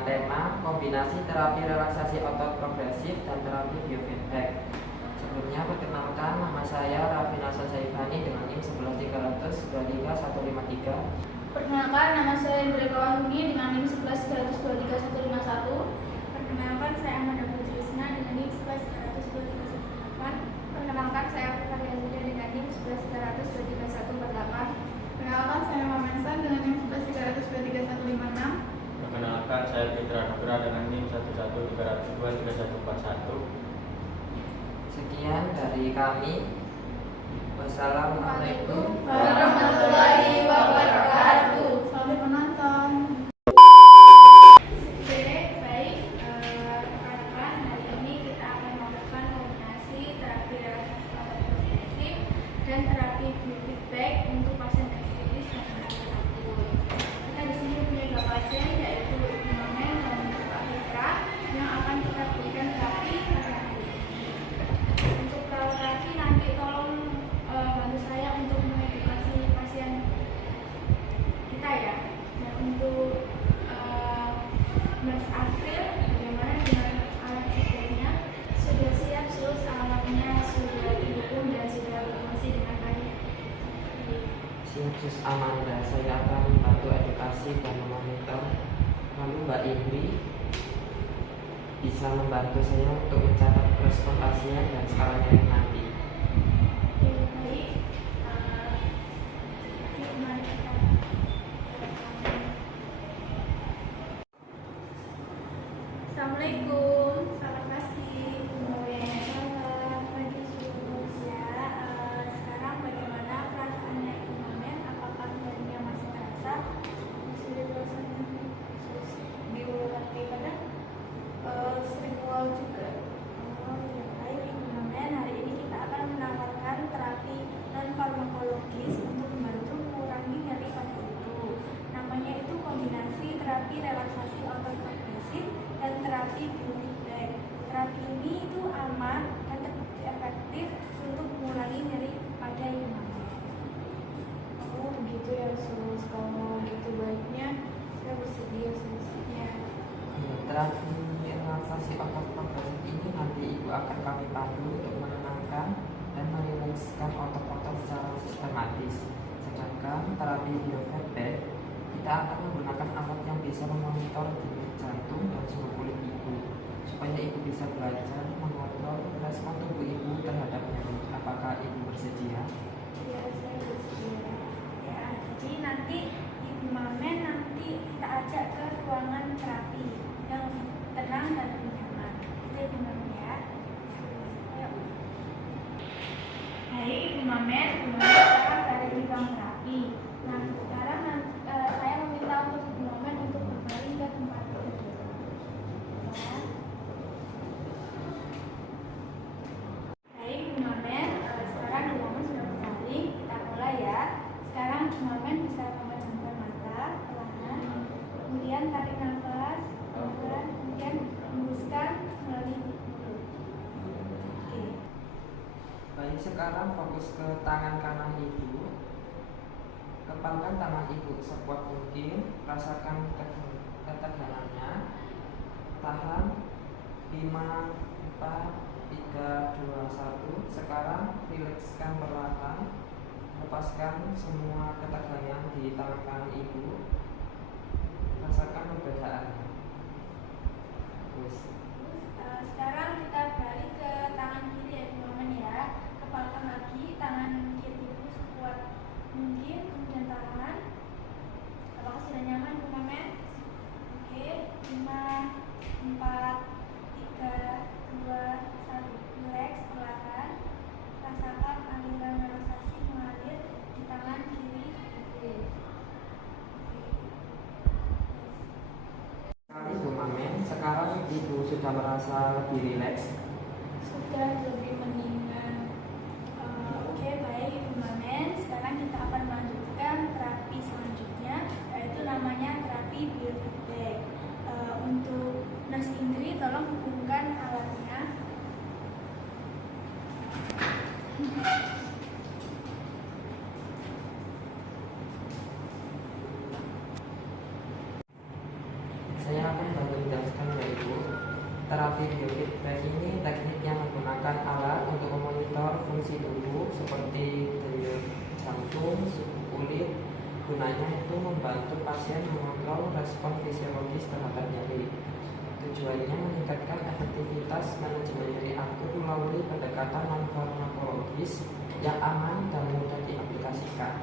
dengan tema kombinasi terapi relaksasi otot progresif dan terapi biofeedback. Sebelumnya perkenalkan, nama saya Rafina Saifani dengan NIM 11300233153. Perkenalkan, nama saya Indra Kawahuni dengan NIM 11300233151. Perkenalkan, saya Amanda Putri Risna dengan NIM 113002318. Perkenalkan, saya Faria Zulia dengan NIM 11300234148. Perkenalkan, saya Mamansan dengan NIM 11300235156. Perkenalkan, saya Fitra Nugra dengan NIM 113023141. Sekian dari kami. Wassalamualaikum warahmatullahi wabarakatuh. Selamat menonton. Oke, baik. Rekan-rekan, hari ini kita akan melakukan kombinasi terapi relaksasi otot progresif dan terapi biofeedback untuk pasien diabetes dan penyakit akut. Kita di sini punya dua pasien, yaitu Ibu Mamen dan Pak Fitra, yang akan kita berikan terapi pada hari ini. Untuk perawat terapi nanti tolong bantu saya untuk mengedukasi pasien kita ya. Dan untuk Nurse April, bagaimana dengan alat feedbacknya? Sudah siap, sus, alatnya sudah didukung dan sudah berfungsi dengan baik. Siap Sus Amanda, saya akan membantu edukasi dan memonitor. Lalu Mbak Indri bisa membantu saya untuk mencatat respon pasien dan skala nyeri nanti. Oke, baik. Mari kita Assalamualaikum. Selamat pagi. Selamat pagi semuanya. Sekarang bagaimana perasaannya Ibu Mamen? Apakah nyerinya masih terasa? Sudah terasa di ulu hati pada? Sering mual juga. Oh ya, baik Ibu Mamen. Hari ini kita akan menawarkan terapi non farmakologis untuk membantu mengurangi nyeri pada itu. Namanya itu kombinasi terapi relaksasi otot progresif dan terapi biofeedback. Terapi ini itu aman dan terbukti efektif untuk mengurangi nyeri pada Ibu Mamen. Oh begitu ya sus. Kalau gitu baiknya saya bersedia sus. Ya. Terapi relaksasi otot progresif ini nanti Ibu akan kami pandu untuk menenangkan dan merilekskan otot-otot secara sistematis. Sedangkan terapi biofeedback kita akan menggunakan alat yang bisa memonitor denyut jantung dan suhu kulit Ibu supaya Ibu bisa belajar mengontrol respon tubuh Ibu terhadap nyeri. Apakah Ibu bersedia? Ya, saya bersedia. Ya, jadi nanti Ibu Mamen nanti kita ajak ke ruangan terapi yang tenang dan nyaman. Itu Ibu Mamen ya. Ayo. Hai Ibu Mamen, sekarang berada di ruang terapi. Nah, sekarang saya meminta untuk Ibu Mamen untuk berbaring ke tempat duduk. Ya. Baik Ibu Mamen, sekarang Ibu Mamen sudah berbaring, kita mulai ya. Sekarang Ibu Mamen bisa memejamkan mata perlahan, kemudian tarik nafas, pelan, kemudian hembuskan melalui mulut. Oke. Baik, sekarang fokus ke tangan kanan Ibu. Kepalkan tangan Ibu sekuat mungkin, rasakan ketegangannya. Tahan 5, 4, 3, 2, 1. Sekarang rilekskan perlahan. Lepaskan semua ketegangan di tangan kanan Ibu. Rasakan perbedaannya. Terus. Sekarang kita balik ke tangan kiri ya Ibu Mamen ya. Kepalkan lagi tangan kiri Ibu sekuat mungkin, kemudian tahan. Apakah sudah nyaman Ibu Mamen? Oke, 5, 4, 3, 2, 1. Relax perlahan. Rasakan aliran relaksasi mengalir di tangan kiri Ibu. Ibu Mamen, sekarang Ibu sudah merasa lebih rileks. Sudah lebih mendingan. Oke, baik Ibu Mamen. Sekarang kita akan melanjutkan terapi selanjutnya, yaitu namanya terapi biofeedback. Untuk Nurse Indri, tolong hubungkan alatnya. Saya akan bantu biofeedback ini teknik yang menggunakan alat untuk memonitor fungsi tubuh seperti denyut jantung, suhu kulit. Gunanya itu membantu pasien mengontrol respon fisiologis terhadap nyeri. Tujuannya meningkatkan efektivitas manajemen nyeri akut melalui pendekatan non-farmakologis yang aman dan mudah diaplikasikan.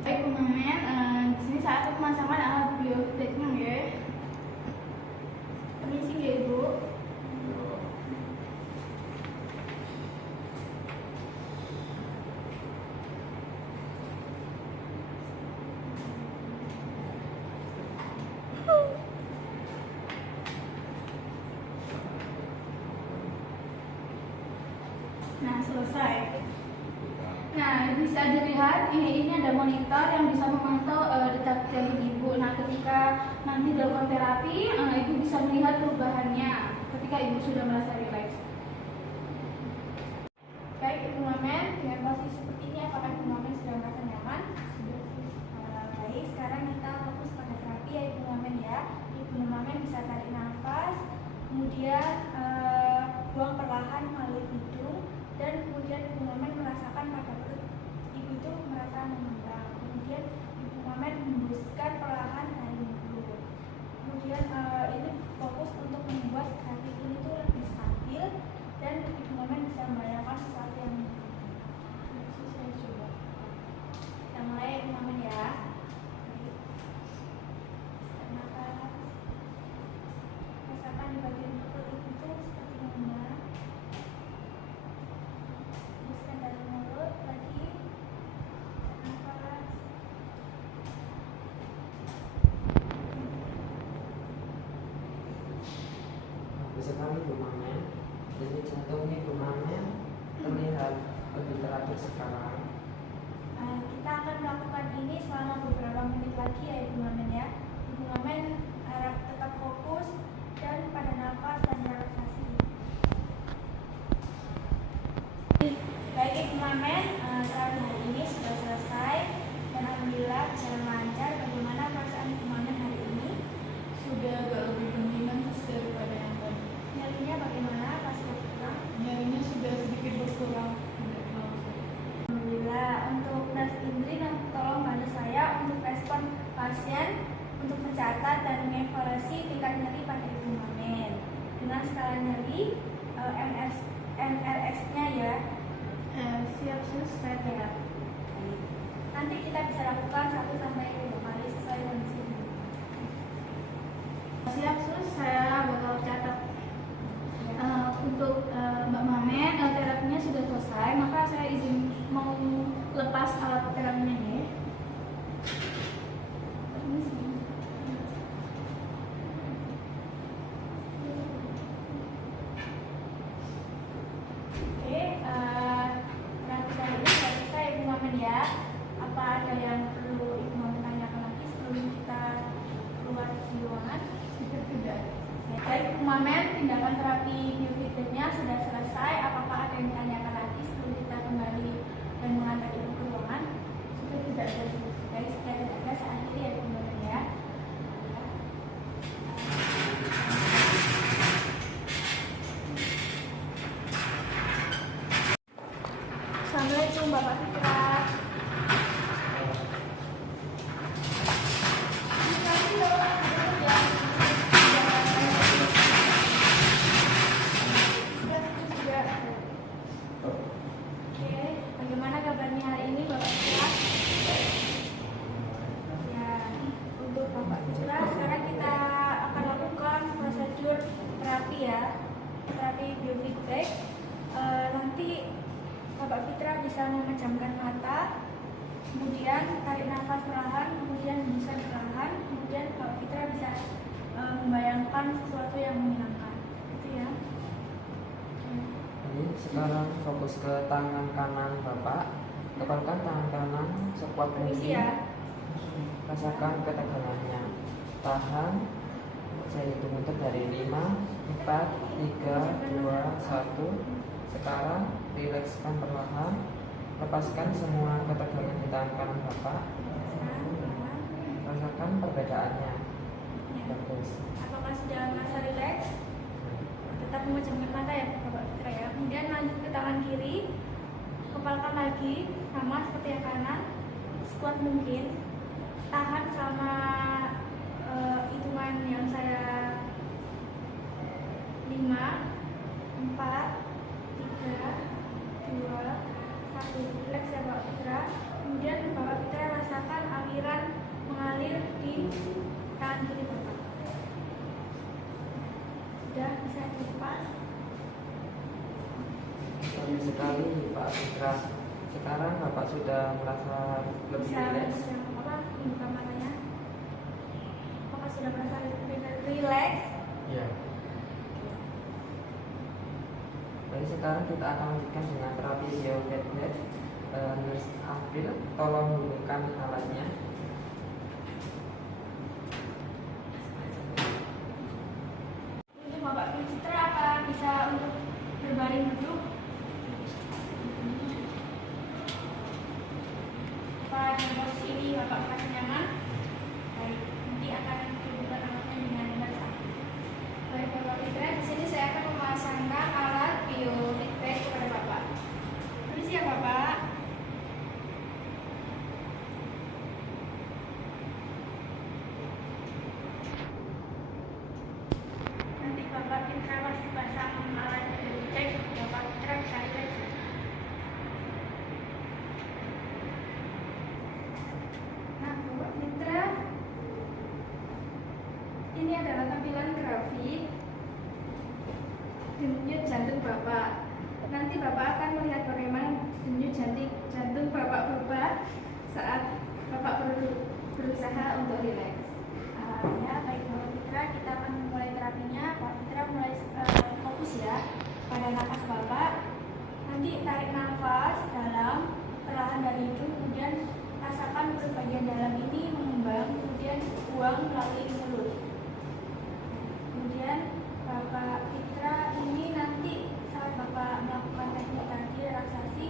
Baik teman-teman, di sini saat pemasangan alat biofeedbacknya ya. Permisi ya Ibu. Nah, selesai. Nah, bisa dilihat ini ada monitor yang bisa memantau detak jantung ibu. Nah, ketika nanti dilakukan terapi, ibu bisa melihat perubahannya ketika ibu sudah merasa rileks. Baik, Ibu Mamen, dengan posisi seperti ini, apakah Ibu Mamen sudah merasa nyaman? Baik, sekarang kita fokus pada terapi ya Ibu Mamen ya. Ibu Mamen bisa tarik nafas, kemudian buang perlahan melalui hidung, dan kemudian Ibu Mamen merasakan pada perut ibu itu merasa mengembang. Kemudian Ibu Mamen hembuskan perlahan dari mulut. Kemudian ini fokus untuk membuat hati ini tuh lebih stabil dan Ibu Mamen bisa membayangkan sesuatu yang saya coba. Kita mulai Ibu Mamen ya. Nafas. Rasakan di bagian perut ibu itu seperti mengembang. Hembuskan dari mulut lagi. Nafas. Bagus sekali Bu Mamen. Jadi jantungnya Bu Mamen terlihat lebih teratur sekarang. Kita akan melakukan ini selama beberapa menit lagi ya Ibu Mamen ya. Ibu Mamen harap tetap fokus dan pada nafas dan relaksasi. Baik Ibu Mamen, terapi hari ini sudah selesai dan alhamdulillah berjalan lancar. Bagaimana perasaan Ibu Mamen hari ini? Sudah agak lebih mendingan daripada yang tadi. Nyerinya bagaimana pas pulang? Nyerinya sudah sedikit berkurang. Alhamdulillah. Untuk Nas Indri, tolong bantu saya untuk respon pasien untuk mencatat dan mengevaluasi tingkat nyeri pada Ibu Mamen dengan skala nyeri NRX-nya ya. Siap sus, saya ya. Nanti kita bisa lakukan 1 sampai 2 kali sesuai kondisi. Siap sus, saya bakal catat. Untuk Mbak Mamen, terapinya sudah selesai, maka saya izin mau lepas alat terapinya ya. Permisi. Oke, terapi kali ini sudah selesai Ibu Mamen ya. Apa ada yang perlu Ibu Mamen tanyakan lagi sebelum kita keluar di ruangan? Tidak. Baik Ibu Mamen, tindakan terapi biofeedbacknya sudah selesai. Apakah ada yang ditanyakan lagi sebelum kita kembali dan mengantar Ibu ke ruangan? Sudah tidak ada. Baik, jika tidak ada, saya akhiri ya Ibu Mamen ya. Assalamualaikum Bapak Fitra. Oke, bagaimana kabarnya hari ini Bapak Fitra? Ya, untuk Bapak Fitra sekarang kita akan lakukan prosedur terapi ya, terapi biofeedback. Nanti Bapak Fitra bisa memejamkan mata, kemudian tarik nafas perlahan, kemudian hembuskan perlahan, kemudian Bapak Fitra bisa membayangkan sesuatu yang menyenangkan, gitu ya. Ini sekarang fokus ke tangan kanan Bapak. Tebalkan tangan kanan sekuat Permisi mungkin. ya. Rasakan ketegangannya. Tahan. Saya hitung untuk dari 5, 4, 3, 2, 1. Sekarang rilekskan perlahan. Lepaskan semua ketegangan di tangan kanan Bapak. Rasakan perbedaannya. Ya. Bagus. Apakah sudah merasa rileks? tetap memejamkan mata ya Bapak Fitra ya. Kemudian lanjut ke tangan kiri, kepalkan lagi sama seperti yang kanan, sekuat mungkin, tahan selama hitungan yang saya 5, 4, 3, 2, 1. Relax ya Bapak Fitra. Kemudian Bapak Fitra rasakan aliran mengalir di tangan kiri Bapak. Sudah bisa dilepas. Bagus sekali Pak Fitra. Sekarang Bapak sudah merasa lebih Bisa rileks. membuka matanya. Apakah sudah merasa lebih rileks? Iya. Baik, sekarang kita akan lanjutkan dengan terapi biofeedback. Nurse April, tolong hubungkan alatnya. Ini Bapak Fitra apa bisa untuk berbaring duduk? Pada posisi ini Bapak merasa nyaman? Baik, nanti akan dihubungkan alatnya dengan basah. Baik Bapak Fitra, di sini saya akan memasangkan alat biofeedback kepada Bapak. Permisi ya Bapak. Nanti Bapak Fitra masih pasang alat biofeedback, Bapak Fitra bisa rileks. Nah, Bapak Fitra, ini adalah tampilan grafik denyut jantung Bapak. Nanti Bapak akan melihat bagaimana denyut jantung Bapak berubah saat Bapak berusaha untuk rileks. Ya, baik Bapak Fitra, kita akan mulai terapinya. Bapak Fitra mulai fokus ya pada nafas Bapak. Nanti tarik nafas dalam perlahan dari hidung, kemudian rasakan perut bagian dalam ini mengembang, kemudian buang melalui mulut. Kemudian Bapak Fitra ini nanti saat Bapak melakukan teknik tadi relaksasi,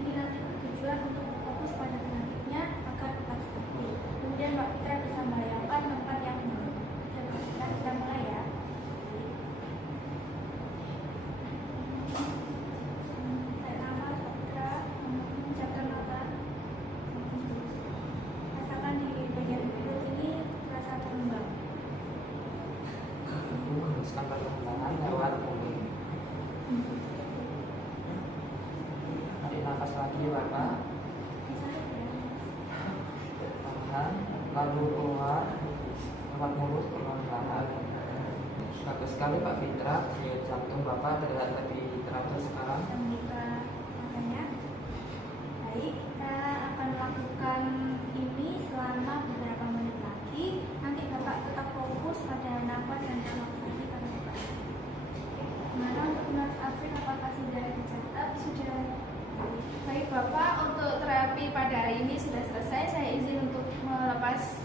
ini nanti bertujuan untuk fokus pada penyakitnya agar tetap stabil. Kemudian Bapak Fitra bisa membayangkan tempat yang baru. Kita mulai ya. Tarik nafas Bapak Fitra, mengucapkan mata. Rasakan di bagian perut ini terasa mengembang. Hembuskan perlahan-lahan lewat mulut. Tarik nafas lagi Bapak. Tahan, lalu keluar lewat mulut perlahan-lahan. Bagus sekali Pak Fitra, denyut jantung Bapak terlihat lebih teratur sekarang. Kita membuka matanya. Baik, kita akan melakukan ini selama beberapa menit lagi. Nanti Bapak tetap fokus pada nafas dan relaksasi pada Bapak. Gimana untuk Nurse April, apakah sudah dicatat? Sudah. Baik Bapak, untuk terapi pada hari ini sudah selesai. Saya izin untuk melepas